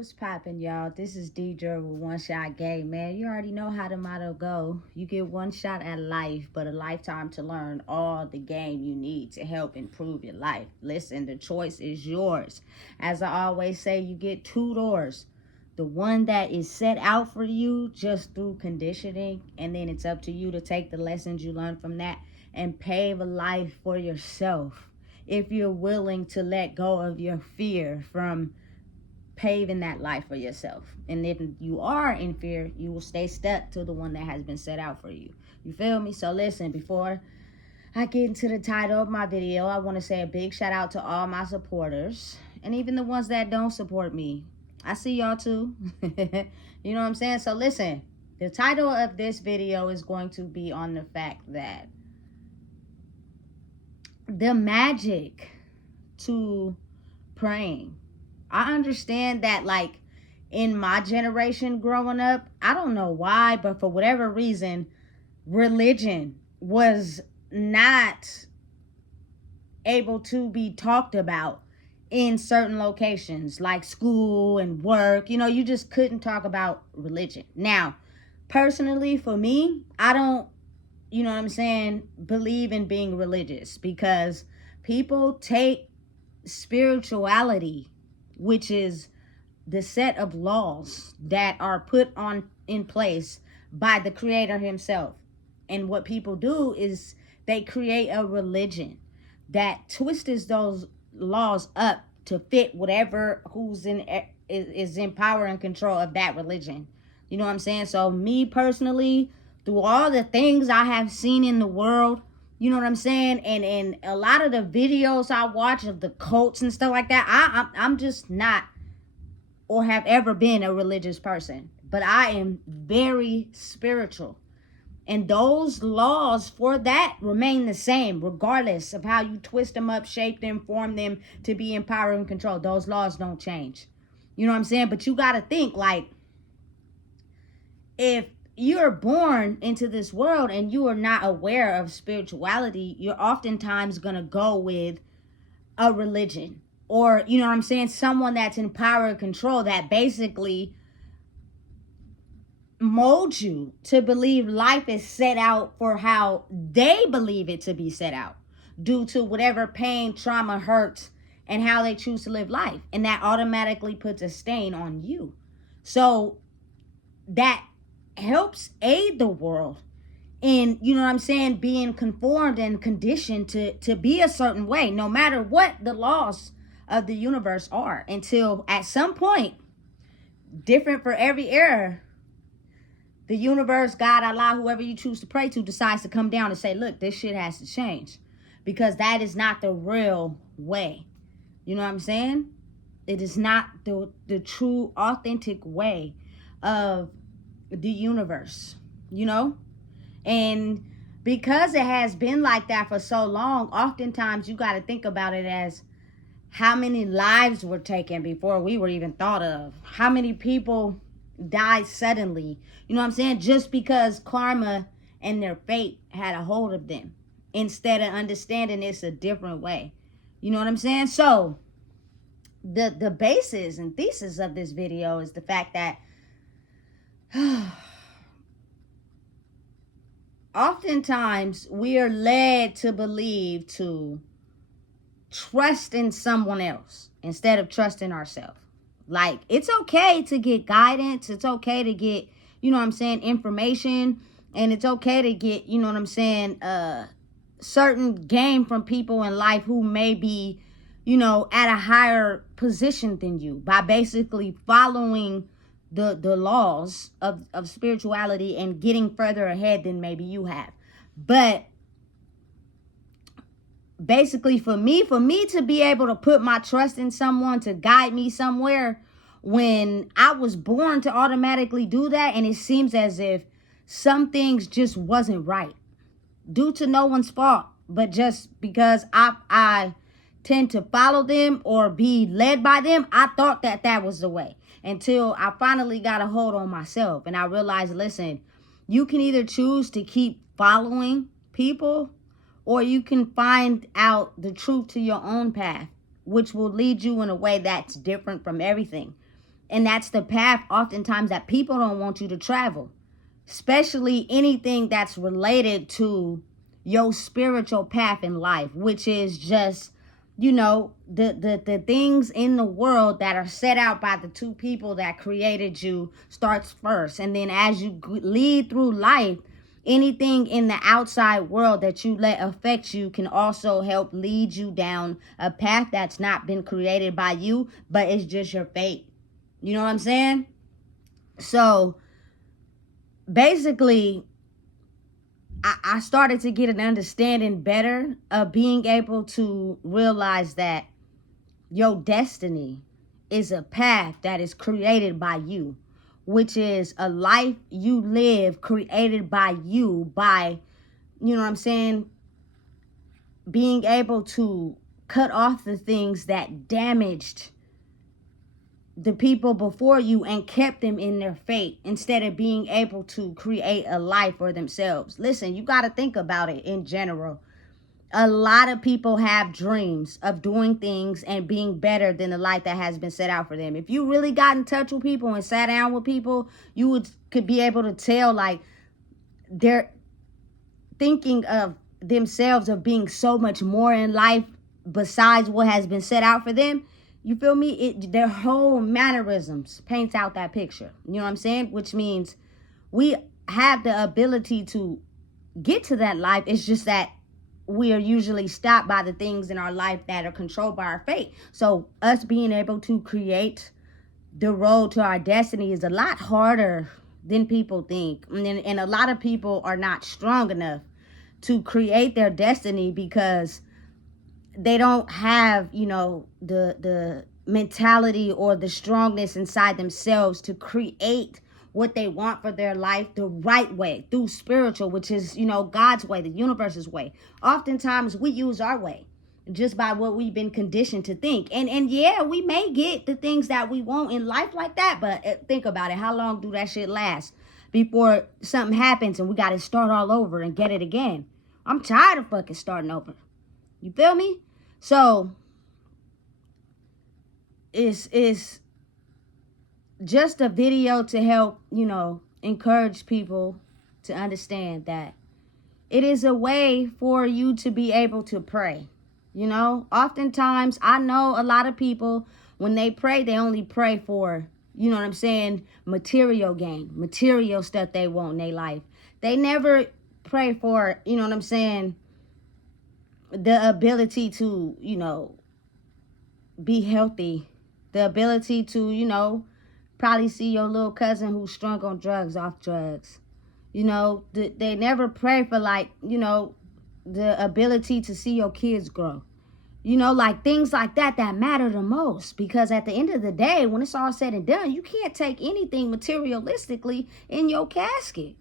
What's poppin', y'all? This is Deidre with One Shot Game, man. You already know how the motto go. You get one shot at life, but a lifetime to learn all the game you need to help improve your life. Listen, the choice is yours. As I always say, you get two doors. The one that is set out for you just through conditioning, and then it's up to you to take the lessons you learn from that and pave a life for yourself. If you're willing to let go of your fear from paving that life for yourself. And if you are in fear, you will stay stuck to the one that has been set out for you. You feel me? So listen, before I get into the title of my video, I want to say a big shout out to all my supporters and even the ones that don't support me. I see y'all too. You know what I'm saying? So listen, the title of this video is going to be on the fact that the magic to praying. I understand that, like, in my generation growing up, I don't know why, but for whatever reason, religion was not able to be talked about in certain locations, like school and work. You know, you just couldn't talk about religion. Now, personally, for me, I don't, you know what I'm saying, believe in being religious, because people take spirituality, which is the set of laws that are put on in place by the creator himself. And what people do is they create a religion that twists those laws up to fit whatever who's is in power and control of that religion. You know what I'm saying? So me personally, through all the things I have seen in the world, you know what I'm saying? And a lot of the videos I watch of the cults and stuff like that, I'm just not or have ever been a religious person. But I am very spiritual. And those laws for that remain the same, regardless of how you twist them up, shape them, form them to be in power and control. Those laws don't change. You know what I'm saying? But you got to think, like, if you're born into this world and you are not aware of spirituality, you're oftentimes going to go with a religion, or, you know what I'm saying, someone that's in power and control that basically molds you to believe life is set out for how they believe it to be set out, due to whatever pain, trauma, hurts, and how they choose to live life. And that automatically puts a stain on you. So that helps aid the world in, you know what I'm saying, being conformed and conditioned to be a certain way, no matter what the laws of the universe are, until at some point, different for every era, the universe, God, Allah, whoever you choose to pray to, decides to come down and say, look, this shit has to change, because that is not the real way. You know what I'm saying? It is not the true, authentic way of the universe, you know? And because it has been like that for so long, oftentimes you got to think about it as how many lives were taken before we were even thought of. How many people died suddenly, you know what I'm saying, just because karma and their fate had a hold of them, instead of understanding it's a different way. You know what I'm saying? So the basis and thesis of this video is the fact that oftentimes we are led to believe to trust in someone else instead of trusting ourselves. Like, it's okay to get guidance. It's okay to get, you know what I'm saying, information. And it's okay to get, you know what I'm saying, certain game from people in life who may be, you know, at a higher position than you, by basically following the laws of spirituality and getting further ahead than maybe you have. But basically, for me to be able to put my trust in someone to guide me somewhere, when I was born to automatically do that, and it seems as if some things just wasn't right, due to no one's fault, but just because I tend to follow them or be led by them, I thought that was the way, until I finally got a hold on myself and I realized, listen, you can either choose to keep following people, or you can find out the truth to your own path, which will lead you in a way that's different from everything. And that's the path oftentimes that people don't want you to travel, especially anything that's related to your spiritual path in life, which is just, the things in the world that are set out by the two people that created you starts first. And then as you lead through life, anything in the outside world that you let affect you can also help lead you down a path that's not been created by you, but it's just your fate. You know what I'm saying? So basically, I started to get an understanding better of being able to realize that your destiny is a path that is created by you, which is a life you live created by you, by, you know what I'm saying, being able to cut off the things that damaged the people before you and kept them in their fate instead of being able to create a life for themselves. Listen, you got to think about it in general. A lot of people have dreams of doing things and being better than the life that has been set out for them. If you really got in touch with people and sat down with people, you could be able to tell, like, they're thinking of themselves of being so much more in life besides what has been set out for them. You feel me? Their whole mannerisms paints out that picture. You know what I'm saying? Which means we have the ability to get to that life. It's just that we are usually stopped by the things in our life that are controlled by our fate. So us being able to create the road to our destiny is a lot harder than people think. And a lot of people are not strong enough to create their destiny because they don't have, the mentality or the strongness inside themselves to create what they want for their life the right way, through spiritual, which is, God's way, the universe's way. Oftentimes we use our way just by what we've been conditioned to think. And yeah, we may get the things that we want in life like that, but think about it. How long do that shit last before something happens and we got to start all over and get it again? I'm tired of fucking starting over. You feel me? So it's just a video to help, encourage people to understand that it is a way for you to be able to pray. Oftentimes I know a lot of people, when they pray, they only pray for, material gain, material stuff they want in their life. They never pray for, the ability to, be healthy, the ability to, probably see your little cousin who's strung on drugs off drugs. They never pray for, like, the ability to see your kids grow. Like things like that matter the most, because at the end of the day, when it's all said and done, you can't take anything materialistically in your casket.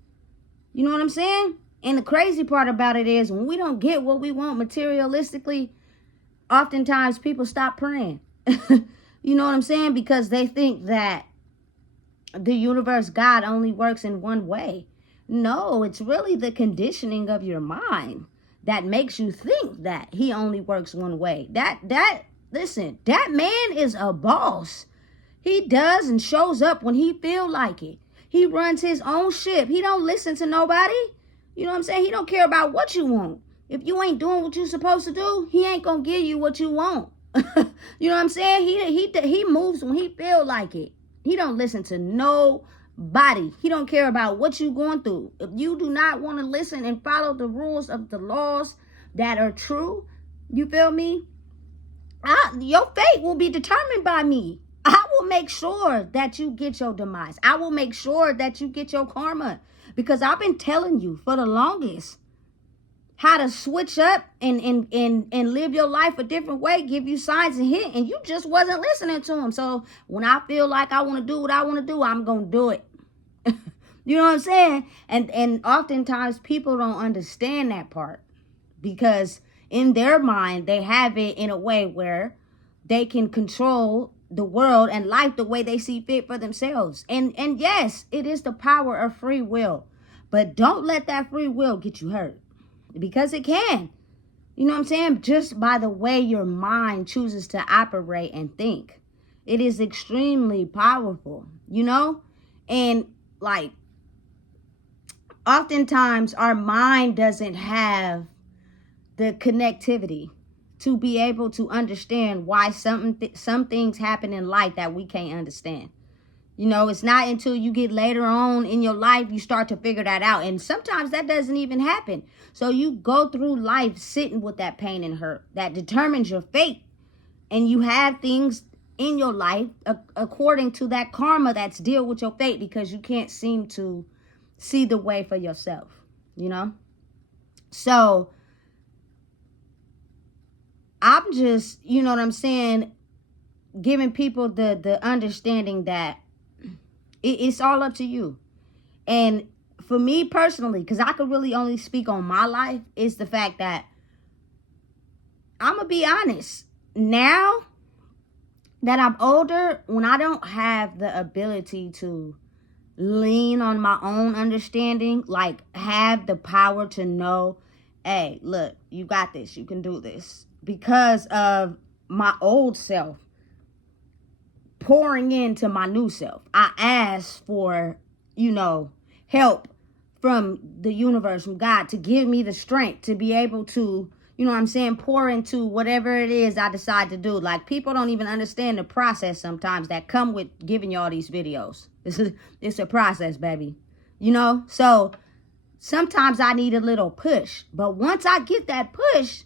You know what I'm saying? And the crazy part about it is when we don't get what we want materialistically, oftentimes people stop praying. You know what I'm saying? Because they think that the universe, God, only works in one way. No, it's really the conditioning of your mind that makes you think that he only works one way. Listen, that man is a boss. He does and shows up when he feel like it. He runs his own ship. He don't listen to nobody. You know what I'm saying? He don't care about what you want. If you ain't doing what you're supposed to do, he ain't gonna give you what you want. You know what I'm saying? He moves when he feel like it. He don't listen to nobody. He don't care about what you going through. If you do not want to listen and follow the rules of the laws that are true, you feel me? Your fate will be determined by me. I will make sure that you get your demise. I will make sure that you get your karma. Because I've been telling you for the longest how to switch up and live your life a different way, give you signs and hints, and you just wasn't listening to them. So when I feel like I want to do what I want to do, I'm going to do it. You know what I'm saying? And oftentimes people don't understand that part, because in their mind, they have it in a way where they can control the world and life the way they see fit for themselves. And yes, it is the power of free will, but don't let that free will get you hurt, because it can. You know what I'm saying? Just by the way your mind chooses to operate and think. It is extremely powerful, you know? And like, oftentimes our mind doesn't have the connectivity to be able to understand why some things happen in life that we can't understand. You know, it's not until you get later on in your life you start to figure that out. And sometimes that doesn't even happen. So you go through life sitting with that pain and hurt that determines your fate. And you have things in your life according to that karma that's deal with your fate, because you can't seem to see the way for yourself, you know? So I'm just, you know what I'm saying, giving people the understanding that it's all up to you. And for me personally, because I could really only speak on my life, is the fact that I'm going to be honest. Now that I'm older, when I don't have the ability to lean on my own understanding, like have the power to know, hey, look, you got this, you can do this, because of my old self pouring into my new self. I asked for, you know, help from the universe, from God, to give me the strength to be able to, you know what I'm saying, pour into whatever it is I decide to do. Like, people don't even understand the process sometimes that come with giving y'all these videos. It's a process, baby. You know? So sometimes I need a little push. But once I get that push,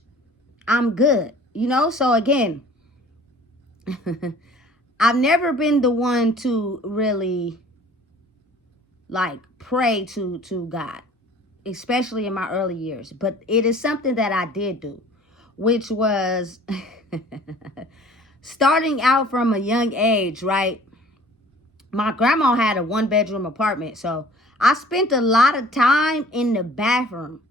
I'm good. You know? So again, I've never been the one to really like pray to God, especially in my early years. But it is something that I did do, which was starting out from a young age, right? My grandma had a 1-bedroom apartment, so I spent a lot of time in the bathroom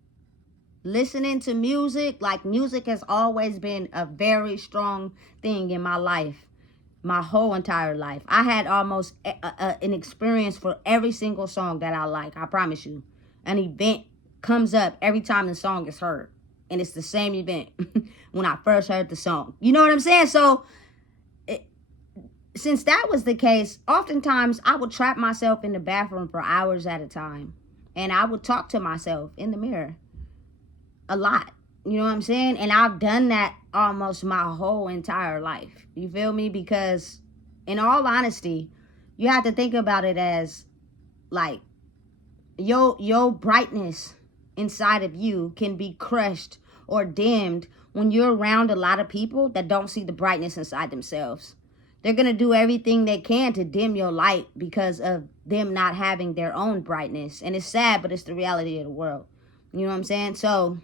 listening to music. Like, music has always been a very strong thing in my life, my whole entire life. I had almost an experience for every single song that I like. I promise you. An event comes up every time the song is heard, and it's the same event when I first heard the song. You know what I'm saying? So since that was the case, oftentimes I would trap myself in the bathroom for hours at a time, and I would talk to myself in the mirror a lot. You know what I'm saying? And I've done that almost my whole entire life. You feel me? Because in all honesty, you have to think about it as like your brightness inside of you can be crushed or dimmed when you're around a lot of people that don't see the brightness inside themselves. They're going to do everything they can to dim your light because of them not having their own brightness. And it's sad, but it's the reality of the world. You know what I'm saying? So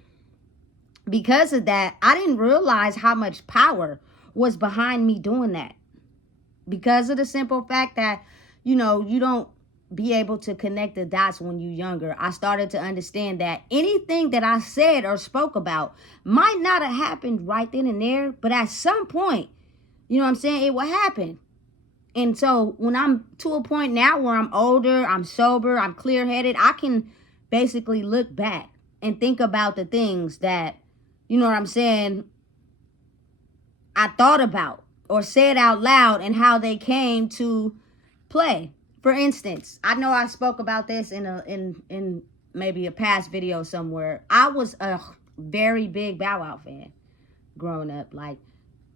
because of that, I didn't realize how much power was behind me doing that. Because of the simple fact that, you know, you don't be able to connect the dots when you're younger. I started to understand that anything that I said or spoke about might not have happened right then and there, but at some point, you know what I'm saying, it will happen. And so when I'm to a point now where I'm older, I'm sober, I'm clear-headed, I can basically look back and think about the things that, you know what I'm saying, I thought about or said out loud and how they came to play. For instance, I know I spoke about this in maybe a past video somewhere. I was a very big Bow Wow fan growing up. Like,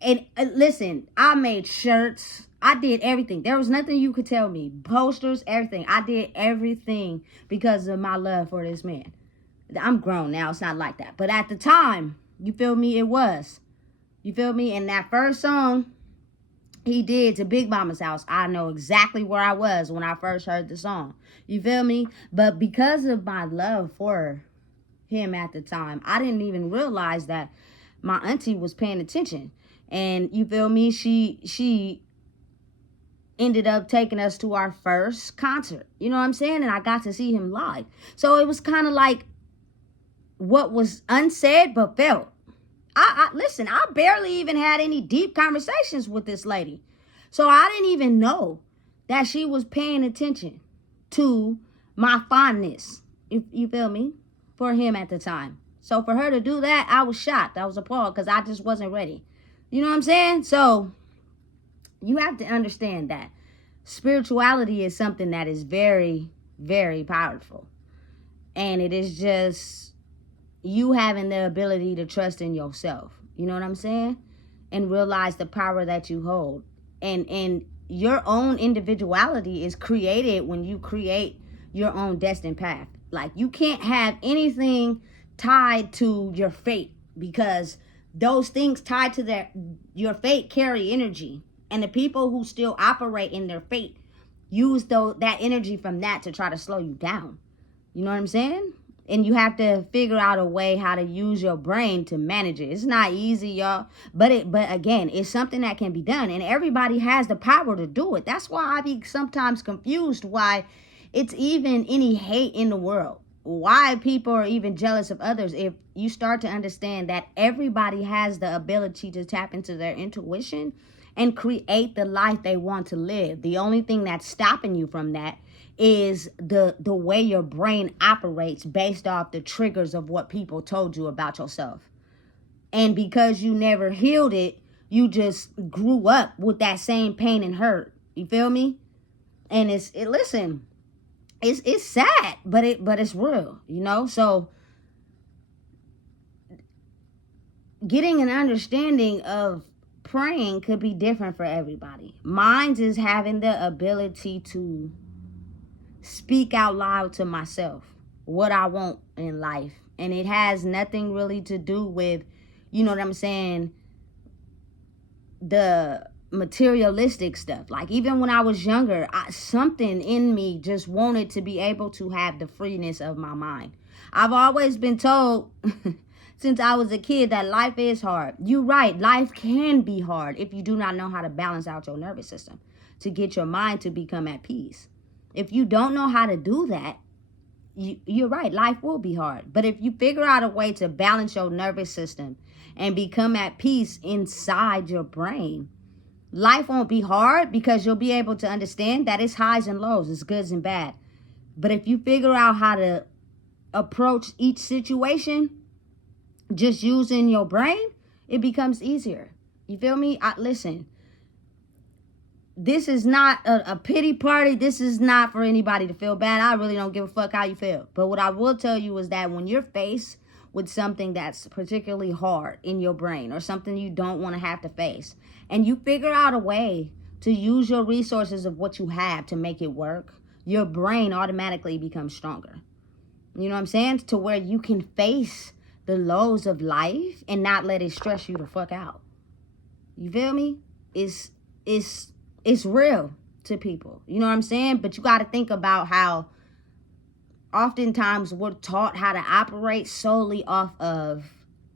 and listen, I made shirts. I did everything. There was nothing you could tell me. Posters, everything. I did everything because of my love for this man. I'm grown now. It's not like that. But at the time, you feel me? It was. You feel me? And that first song he did to Big Mama's house, I know exactly where I was when I first heard the song. You feel me? But because of my love for him at the time, I didn't even realize that my auntie was paying attention. And you feel me? She ended up taking us to our first concert. You know what I'm saying? And I got to see him live. So it was kind of like what was unsaid but felt. Listen, I barely even had any deep conversations with this lady. So I didn't even know that she was paying attention to my fondness, you feel me, for him at the time. So for her to do that, I was shocked. I was appalled because I just wasn't ready. You know what I'm saying? So You have to understand that spirituality is something that is very, very powerful. And it is just you having the ability to trust in yourself. You know what I'm saying? And realize the power that you hold. And your own individuality is created when you create your own destined path. Like, you can't have anything tied to your fate, because those things tied to your fate carry energy. And the people who still operate in their fate use that energy from that to try to slow you down. You know what I'm saying? And you have to figure out a way how to use your brain to manage it. It's not easy, y'all. But again, it's something that can be done. And everybody has the power to do it. That's why I be sometimes confused why it's even any hate in the world. Why people are even jealous of others. If you start to understand that everybody has the ability to tap into their intuition and create the life they want to live. The only thing that's stopping you from that is the way your brain operates based off the triggers of what people told you about yourself. And because you never healed it, you just grew up with that same pain and hurt. You feel me? And it's sad, but it's real, you know? So getting an understanding of praying could be different for everybody. Mine's is having the ability to speak out loud to myself what I want in life. And it has nothing really to do with, you know what I'm saying, the materialistic stuff. Like, even when I was younger, something in me just wanted to be able to have the freeness of my mind. I've always been told since I was a kid that life is hard. You're right. Life can be hard if you do not know how to balance out your nervous system to get your mind to become at peace. If you don't know how to do that, you're right, life will be hard. But if you figure out a way to balance your nervous system and become at peace inside your brain, life won't be hard, because you'll be able to understand that it's highs and lows, it's goods and bad. But if you figure out how to approach each situation just using your brain, it becomes easier. You feel me? Listen. This is not a pity party. This is not for anybody to feel bad. I really don't give a fuck how you feel. But what I will tell you is that when you're faced with something that's particularly hard in your brain, or something you don't want to have to face, and you figure out a way to use your resources of what you have to make it work, your brain automatically becomes stronger. You know what I'm saying? To where you can face the lows of life and not let it stress you the fuck out. You feel me? It's real to people. You know what I'm saying? But you got to think about how oftentimes we're taught how to operate solely off of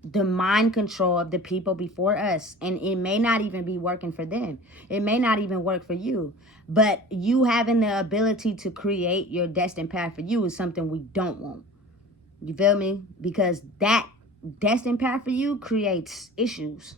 the mind control of the people before us. And it may not even be working for them. It may not even work for you. But you having the ability to create your destined path for you is something we don't want. You feel me? Because that destined path for you creates issues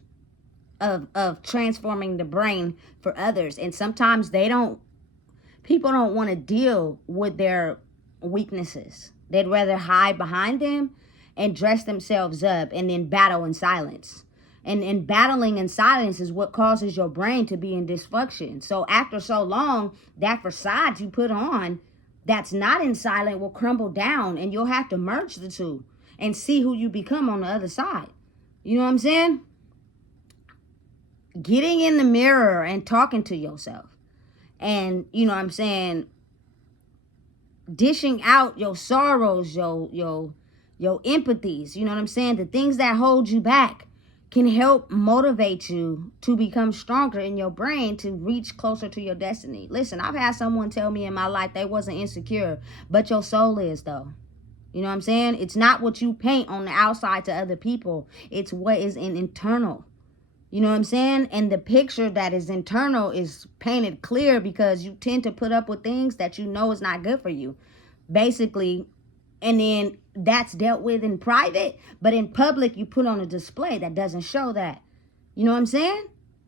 of transforming the brain for others. And sometimes people don't want to deal with their weaknesses. They'd rather hide behind them and dress themselves up and then battle in silence. And battling in silence is what causes your brain to be in dysfunction. So after so long, that facade you put on that's not in silent will crumble down, and you'll have to merge the two and see who you become on the other side. You know what I'm saying? Getting in the mirror and talking to yourself, and, you know what I'm saying, dishing out your sorrows, your empathies, you know what I'm saying, the things that hold you back can help motivate you to become stronger in your brain to reach closer to your destiny. Listen, I've had someone tell me in my life they wasn't insecure, but your soul is, though. You know what I'm saying? It's not what you paint on the outside to other people. It's what is internal. You know what I'm saying? And the picture that is internal is painted clear because you tend to put up with things that you know is not good for you. Basically, and then that's dealt with in private, but in public you put on a display that doesn't show that. You know what I'm saying?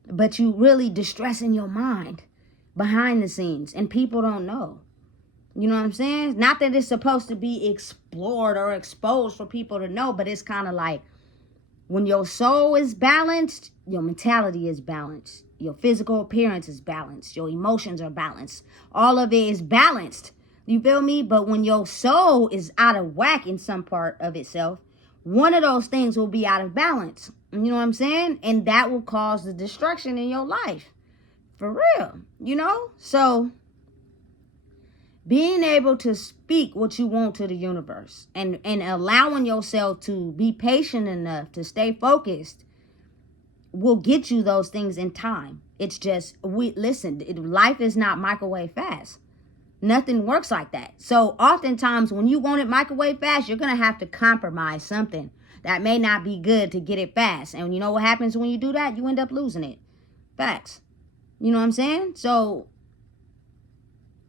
But you really distressing your mind behind the scenes, and people don't know. You know what I'm saying? Not that it's supposed to be explored or exposed for people to know, but it's kind of like, When your soul is balanced, your mentality is balanced. Your physical appearance is balanced. Your emotions are balanced. All of it is balanced. You feel me? But when your soul is out of whack in some part of itself, one of those things will be out of balance. You know what I'm saying? And that will cause the destruction in your life. For real, you know? So being able to speak what you want to the universe and allowing yourself to be patient enough to stay focused will get you those things in time. It's just, life is not microwave fast. Nothing works like that. So oftentimes when you want it microwave fast, you're going to have to compromise something that may not be good to get it fast. And you know what happens when you do that? You end up losing it. Facts. You know what I'm saying? So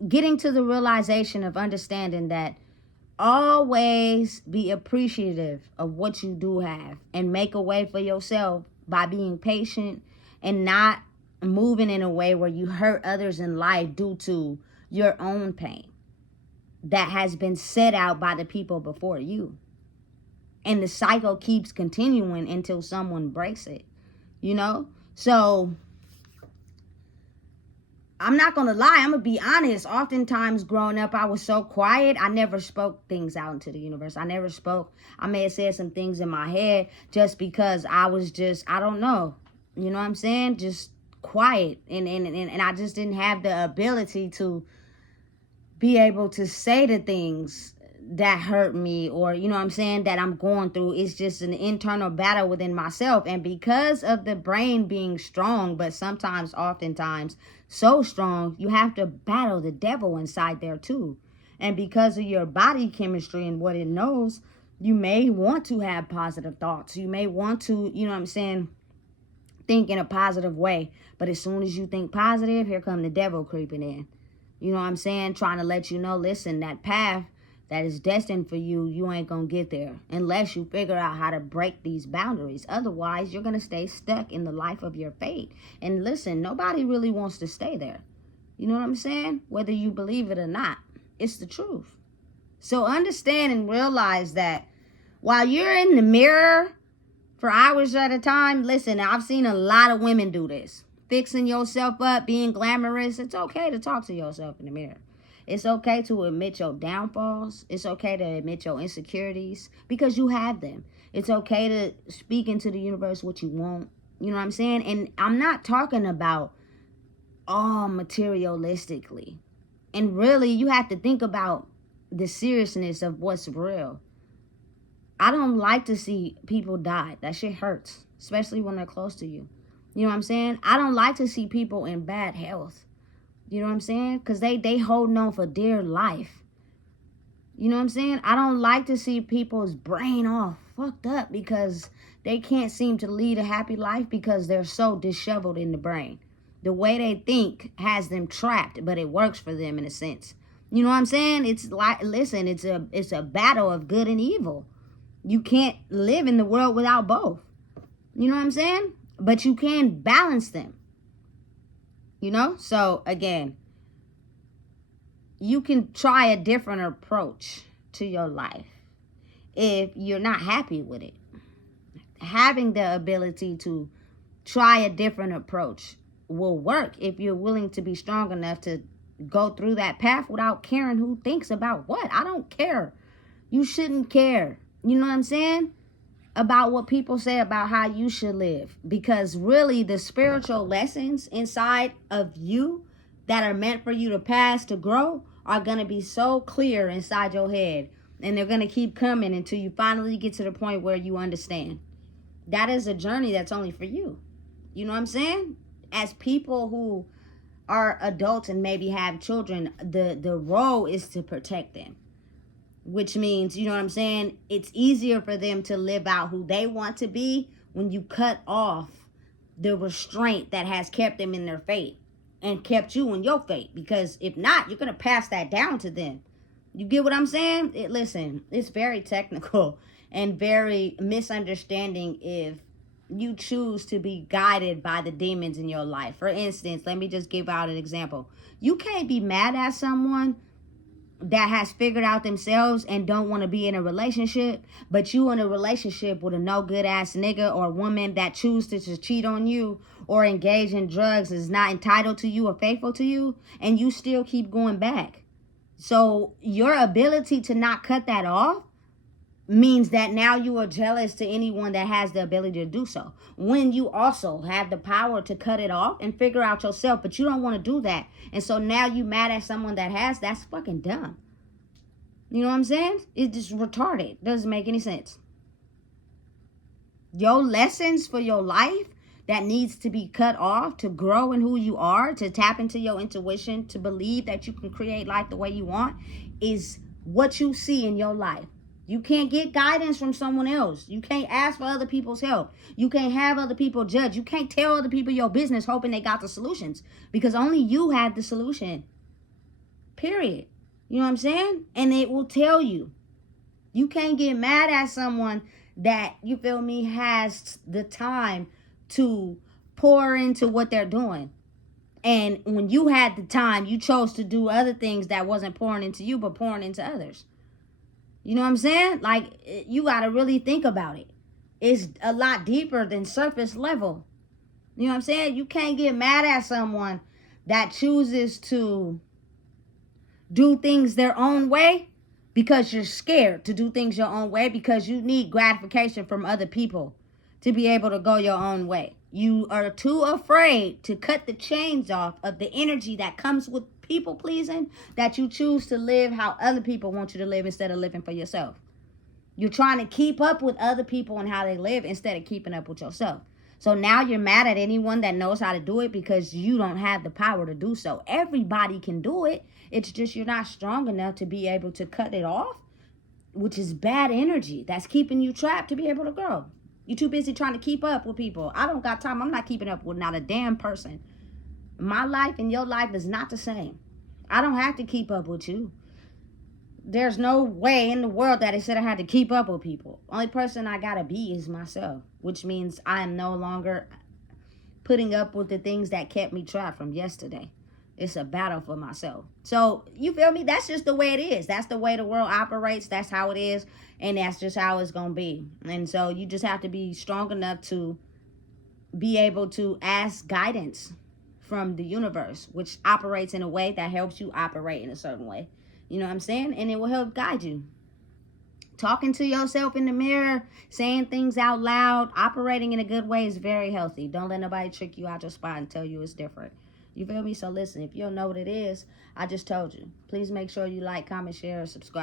getting to the realization of understanding that always be appreciative of what you do have and make a way for yourself by being patient and not moving in a way where you hurt others in life due to your own pain that has been set out by the people before you. And the cycle keeps continuing until someone breaks it, you know? So I'm not going to lie. I'm going to be honest. Oftentimes growing up, I was so quiet. I never spoke things out into the universe. I never spoke. I may have said some things in my head just because I was just, I don't know. You know what I'm saying? Just quiet. And I just didn't have the ability to be able to say the things that hurt me, or, you know what I'm saying, that I'm going through. It's just an internal battle within myself. And because of the brain being strong, but sometimes, oftentimes, so strong, you have to battle the devil inside there too. And because of your body chemistry and what it knows, you may want to have positive thoughts. You may want to, you know what I'm saying, think in a positive way. But as soon as you think positive, here come the devil creeping in. You know what I'm saying? Trying to let you know, listen, that path that is destined for you, you ain't gonna get there unless you figure out how to break these boundaries. Otherwise, you're gonna stay stuck in the life of your fate. And listen, nobody really wants to stay there. You know what I'm saying? Whether you believe it or not, it's the truth. So understand and realize that while you're in the mirror for hours at a time, listen, I've seen a lot of women do this. Fixing yourself up, being glamorous. It's okay to talk to yourself in the mirror. It's okay to admit your downfalls. It's okay to admit your insecurities because you have them. It's okay to speak into the universe what you want. You know what I'm saying? And I'm not talking about all materialistically. And really, you have to think about the seriousness of what's real. I don't like to see people die. That shit hurts, especially when they're close to you. You know what I'm saying? I don't like to see people in bad health. You know what I'm saying? Because they holding on for dear life. You know what I'm saying? I don't like to see people's brain all fucked up because they can't seem to lead a happy life because they're so disheveled in the brain. The way they think has them trapped, but it works for them in a sense. You know what I'm saying? It's like, listen, it's a battle of good and evil. You can't live in the world without both. You know what I'm saying? But you can balance them. You know? So, again, you can try a different approach to your life if you're not happy with it. Having the ability to try a different approach will work if you're willing to be strong enough to go through that path without caring who thinks about what. I don't care. You shouldn't care. You know what I'm saying? About what people say about how you should live, because really the spiritual lessons inside of you that are meant for you to pass, to grow, are going to be so clear inside your head, and they're going to keep coming until you finally get to the point where you understand. That is a journey that's only for you. You know what I'm saying? As people who are adults and maybe have children, the role is to protect them. Which means, you know what I'm saying, it's easier for them to live out who they want to be when you cut off the restraint that has kept them in their fate and kept you in your fate. Because if not, you're going to pass that down to them. You get what I'm saying? Listen, it's very technical and very misunderstanding if you choose to be guided by the demons in your life. For instance, let me just give out an example. You can't be mad at someone that has figured out themselves and don't want to be in a relationship, but you in a relationship with a no good ass nigga or woman that choose to just cheat on you or engage in drugs, is not entitled to you or faithful to you, and you still keep going back. So your ability to not cut that off means that now you are jealous to anyone that has the ability to do so, when you also have the power to cut it off and figure out yourself, but you don't want to do that. And so now you mad at someone that has. That's fucking dumb. You know what I'm saying? It's just retarded. Doesn't make any sense. Your lessons for your life that needs to be cut off to grow in who you are, to tap into your intuition, to believe that you can create life the way you want, is what you see in your life. You can't get guidance from someone else. You can't ask for other people's help. You can't have other people judge. You can't tell other people your business hoping they got the solutions, because only you have the solution. Period. You know what I'm saying? And it will tell you. You can't get mad at someone that, you feel me, has the time to pour into what they're doing. And when you had the time, you chose to do other things that wasn't pouring into you, but pouring into others. You know what I'm saying? Like, you got to really think about it. It's a lot deeper than surface level. You know what I'm saying? You can't get mad at someone that chooses to do things their own way because you're scared to do things your own way, because you need gratification from other people to be able to go your own way. You are too afraid to cut the chains off of the energy that comes with people pleasing, that you choose to live how other people want you to live instead of living for yourself. You're trying to keep up with other people and how they live instead of keeping up with yourself. So now you're mad at anyone that knows how to do it because you don't have the power to do so. Everybody can do it. It's just you're not strong enough to be able to cut it off, which is bad energy that's keeping you trapped to be able to grow. You're too busy trying to keep up with people. I don't got time. I'm not keeping up with not a damn person. My life and your life is not the same. I don't have to keep up with you. There's no way in the world that it said I had to keep up with people. Only person I gotta be is myself, which means I am no longer putting up with the things that kept me trapped from yesterday. It's a battle for myself. So, you feel me? That's just the way it is. That's the way the world operates. That's how it is. And that's just how it's going to be. And so you just have to be strong enough to be able to ask guidance from the universe, which operates in a way that helps you operate in a certain way. You know what I'm saying? And it will help guide you. Talking to yourself in the mirror, saying things out loud, operating in a good way is very healthy. Don't let nobody trick you out your spot and tell you it's different. You feel me? So listen, if you don't know what it is, I just told you. Please make sure you like, comment, share, or subscribe.